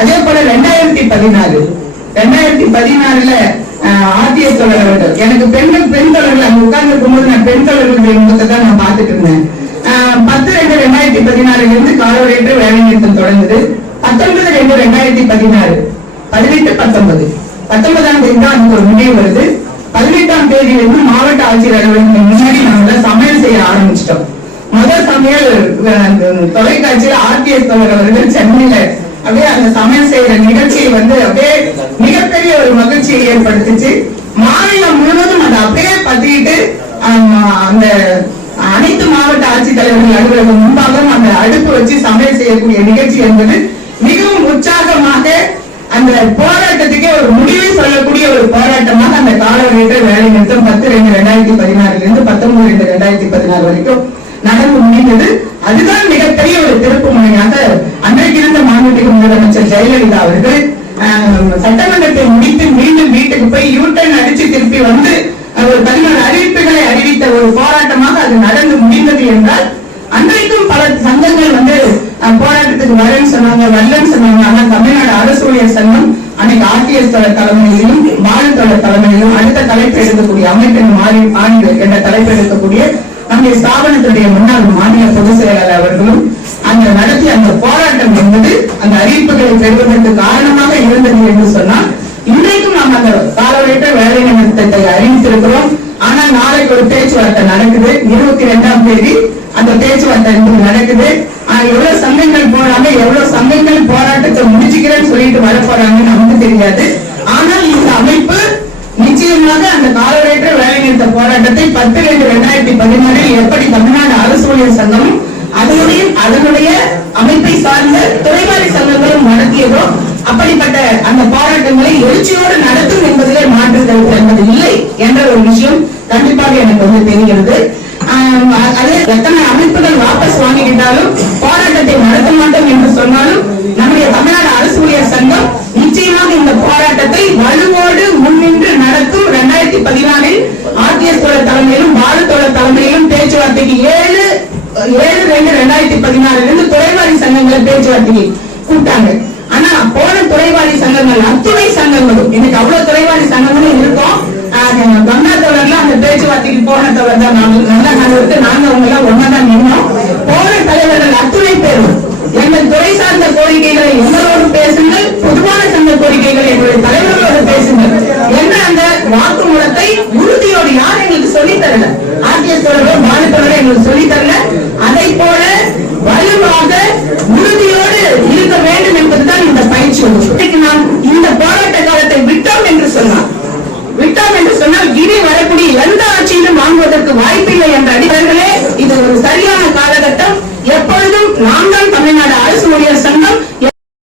அதே போல ரெண்டாயிரத்தி பதினாலு ரெண்டாயிரத்தி பதினாலுல ஆத்திய தொடர் அவர்கள் எனக்கு பெண்கள் பெண் தொடர்கள் அங்க உட்கார்ந்து இருக்கும்போது நான் பெண் தொடர்களுடைய முகத்தை தான் நான் பார்த்துட்டு இருந்தேன். ஆஹ் பத்து ரெண்டு ரெண்டாயிரத்தி பதினாலுல இருந்து காலவரையற்ற வேலை நிறுத்தம் தொடங்குது. பத்தொன்பது ரெண்டு ரெண்டாயிரத்தி பதினாறு பதினெட்டு பத்தொன்பது. பத்தொன்பதாம் தேதி தான் அதுக்கு ஒரு முடிவு வருது. பதினெட்டாம் தேதியிலிருந்து மாவட்ட ஆட்சியர் அலுவலகத்துக்கு முன்னாடி நாங்க சமையல் செய்ய ஆரம்பிச்சிட்டோம். முதல் சமையல் அந்த தொலைக்காட்சியில ஆர்டிஎஸ் தொடர் அவர்கள் சென்னையில அப்படியே அந்த சமையல் செய்யற நிகழ்ச்சி வந்து அப்படியே மிகப்பெரிய ஒரு மகிழ்ச்சியை ஏற்படுத்துச்சு. மாநிலம் முழுவதும் அதை அப்படியே பத்திட்டு அந்த அனைத்து மாவட்ட ஆட்சித்தலைவர்கள் அலுவலகம் முன்பாகவும் அந்த அடுப்பு வச்சு சமையல் செய்யக்கூடிய நிகழ்ச்சி என்பது மிகவும் உற்சாகமாக அந்த போராட்டத்துக்கே ஒரு முடிவை சொல்லக்கூடிய ஒரு போராட்டமாக அந்த காலவரையற்ற வேலை நிறுத்தம் பத்து ரெண்டு ரெண்டாயிரத்தி பதினாறுல இருந்து பத்தொன்பது ரெண்டு ரெண்டாயிரத்தி பதினாறு வரைக்கும் நடந்து முடிந்தது. அதுதான் மிகப்பெரிய ஒரு திருப்பு முனையாக அன்றைக்கு இருந்த மாண்புமிகு முதலமைச்சர் ஜெயலலிதா அவர்கள் சட்டமன்றத்தை முடித்து மீண்டும் வீட்டுக்கு போய் யூட்டன் அடிச்சு திருப்பி வந்து ஒரு பதினோரு அறிவிப்புகளை அறிவித்த ஒரு போராட்டமாக அது நடந்து முடிந்தது என்றால் அன்றைக்கும் பல சங்கங்கள் வந்து போராட்டத்துக்கு வரேன்னு சொன்னாங்க வரலன்னு சொன்னாங்க. ஆனா தமிழ்நாடு அரசு ஊழியர் சங்கம் அன்னைக்கு ஆர்டிஎஸ் தலைமையிலும் வாழ்த்தொடர் தலைமையிலும் அடுத்த தலைப்பு எடுக்கக்கூடிய அமைப்பின் மாறி ஆணிகள் என்ற தலைப்பு எடுக்கக்கூடிய நம்முடைய ஸ்தாபனத்துடைய முன்னாள் மாநில பொதுச் செயலாளர் அவர்களும் அந்த நடத்திய அந்த போராட்டம் என்பது அந்த அறிவிப்புகளை பெறுவதற்கு காரணமாக இருந்தது என்று சொன்னால் இன்றைக்கும் நாம் அந்த காலவரையற்ற வேலை நிறுத்தத்தை அறிவித்திருக்கிறோம். ஆனால் நாளைக்கு ஒரு பேச்சுவார்த்தை நடக்குது. இருபத்தி ரெண்டாம் தேதி அந்த பேச்சுவார்த்தை என்பது நடக்குது. ஆனா எவ்வளவு சங்கங்கள் போறாங்க எவ்வளவு சங்கங்கள் போராட்டத்தை முடிச்சுக்கிறேன்னு சொல்லிட்டு வர போறாங்கன்னு நமக்கு தெரியாது. நிச்சயமாக அந்த காலவரையற்ற வேலைநிறுத்த போராட்டத்தை பத்து ரெண்டு இரண்டாயிரத்தி பதினாறில் எப்படி தமிழ்நாடு அரசு ஊழியர் சங்கமும் அதனுடைய அதனுடைய அமைப்பை சார்ந்த துறைவாரி சங்கங்களும் நடத்தியதோ அப்படிப்பட்ட அந்த போராட்டங்களை எழுச்சியோடு நடத்தும் என்பதிலே மாற்று கருத்து என்பது இல்லை என்ற ஒரு விஷயம் கண்டிப்பாக எனக்கு வந்து தெரிகிறது. அது எத்தனை அமைப்புகள் வாபஸ் வாங்கிக்கிட்டாலும் போராட்டத்தை நடத்த மாட்டோம் என்று சொன்னாலும் நம்முடைய தமிழ்நாடு அரசு ஊழியர் சங்கம் நிச்சயமாக இந்த போராட்டத்தை வலுவோடு முன்னின்று நடத்தும் இரண்டாயிரத்தி பதினாலில் ஆர்டிஎஸ் தோழர் தலைமையிலும் பாரத் தோழர் தலைமையிலும் பேச்சுவார்த்தைக்கு ஏழு ஏழு ரெண்டு ரெண்டாயிரத்தி பதினாலுல இருந்து துறைவாரி சங்கங்களை பேச்சுவார்த்தைக்கு கூப்பிட்டாங்க. ஆனா போன துறைவாரி சங்கங்கள் அத்துணை சங்கங்களும் இன்னைக்கு அவ்வளவு துறைவாரி சங்கங்களும் இருக்கும். கங்கா தோழர்ல அந்த பேச்சுவார்த்தைக்கு போன தோழர் தான் நாங்க சொன்னார். விட்டோம் என்று சொன்னால் இனி வரக்கூடிய எந்த ஆட்சியிலும் வாங்குவதற்கு வாய்ப்பில்லை என்ற அடிப்படைகளே